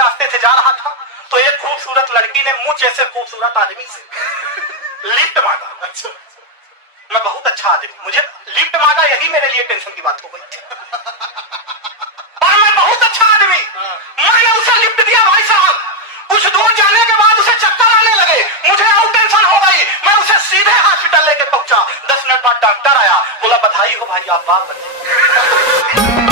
रास्ते से जा रहा था तो एक खूबसूरत लड़की ने मुझ जैसे खूबसूरत आदमी से लिफ्ट मांगा। अच्छा, मैं बहुत अच्छा आदमी, मुझे लिफ्ट मांगा, यही मेरे लिए टेंशन की बात हो गई थी। और मैं बहुत अच्छा आदमी, मैंने उसे लिफ्ट दिया भाई साहब। कुछ दूर जाने के बाद उसे चक्कर आने लगे, मुझे और टेंशन हो गई। मैं उसे सीधे हॉस्पिटल लेके पहुंचा। 10 मिनट बाद डॉक्टर आया, बोला बधाई हो भाई, आप बात बचे।